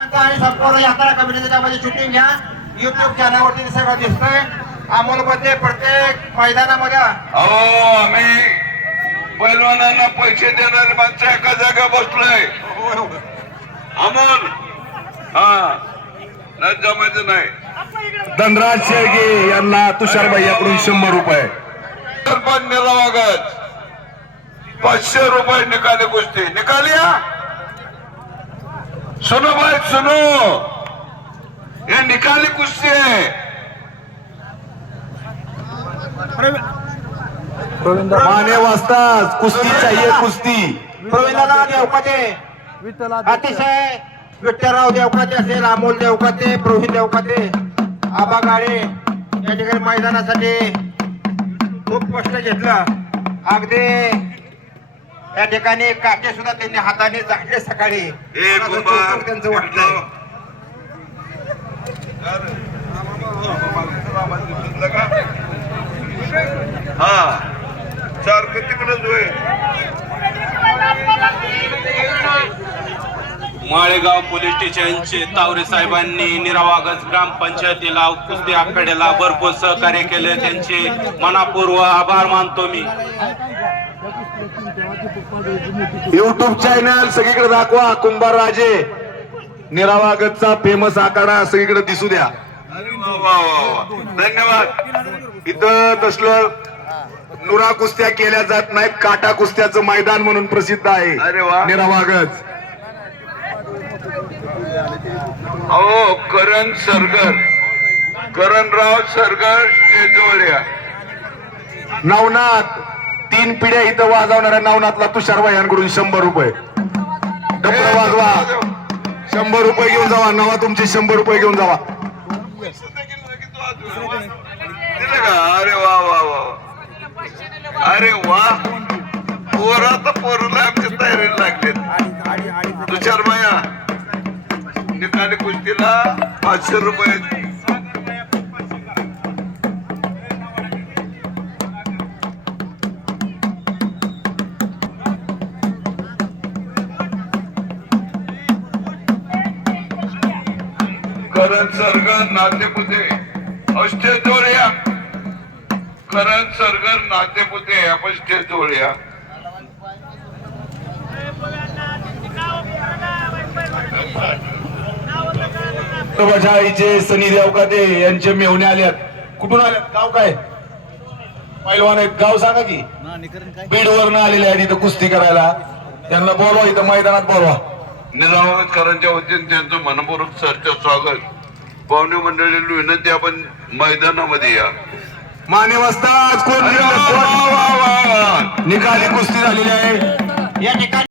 आणि संपूर्ण यात्रा कमिटीचं त्यामध्ये शूटिंग घ्या. युट्यूब चॅनलवरती ते सगळं दिसतंय. अमोलमध्ये प्रत्येक मैदानामध्ये. अहो आम्ही पैलवानांना पैसे देणारे माणसं एका जागा बसलोय. अमोल! हा. नाही जमायचं नाही. धनराज शेळगे यांना तुषारबाई याकडून शंभर रुपये. सरपंच निरावागत पाचशे रुपये निकाले कुस्ती. निकाली या सुनो भाई सुनो। ये निकाली कुस्ती है। माने वाजताच कुस्ती चाहिए कुस्ती। प्रवीणदादा देवकाते अतिशय विठ्ठलराव देवकाते असेल अमोल देवकाते प्रवीण देवकाते आबा गाडे या ठिकाणी मैदानासाठी खूप कष्ट घेतलं. अगदी या ठिकाणी काटे सुद्धा त्यांनी हाताने झाडले सकाळी. त्यांचं वाटलंय हा. सारखं तिकडच होय. माळेगाव पोलीस स्टेशनचे तावरे साहेबांनी निरावागज ग्रामपंचायतीला कुस्ती आखाड्याला भरपूर सहकार्य केले. त्यांचे मनापूर्व आभार मानतो मी. युट्यूब चॅनल सगळीकडे दाखवा. कुंभार राजे. निरावागतचा फेमस आखाडा सगळीकडे दिसू द्या. धन्यवाद. इथं तसलं नुरा कुस्त्या केल्या जात नाहीत. काटा कुस्त्याचं मैदान म्हणून प्रसिद्ध आहे. निरावागज अहो करण सरगर. करणराव सरगर या नवनाथ. तीन पिढ्या इथं वाजवणाऱ्या नवनाथला तुषार यांकडून शंभर रुपये. डबल वाजवा. शंभर रुपये घेऊन जावा. नवा तुमचे शंभर रुपये घेऊन जावा. का अरे वा. वा वा वा. अरे वा पोरा तर पोरूला आमच्या तयारीला लागले तुषार माया निकाली कुस्तीला पाचशे रुपये करण सरगर नातेपुते स्टेज जवळ या करण सरगर नातेपुते आपण स्टेज जवळ या माझ्या आईचे सनी देवकाते यांचे मेवणे आल्यात कुठून आल्यात गाव काय? पैलवान आहेत. गाव सांगा की. बीड वरनं आलेले आहेत इथं कुस्ती करायला. त्यांना बोलवा इथं मैदानात बोलवा. निजामाबादकरांच्या वतीने त्यांचं मनपूर्वक सरचं स्वागत. पाहुणे मंडळींना विनंती आपण मैदानामध्ये या. माने वाजताच कोण अरे वा, वा, वा, वा. निकाली कुस्ती झालेली आहे. या ठिकाणी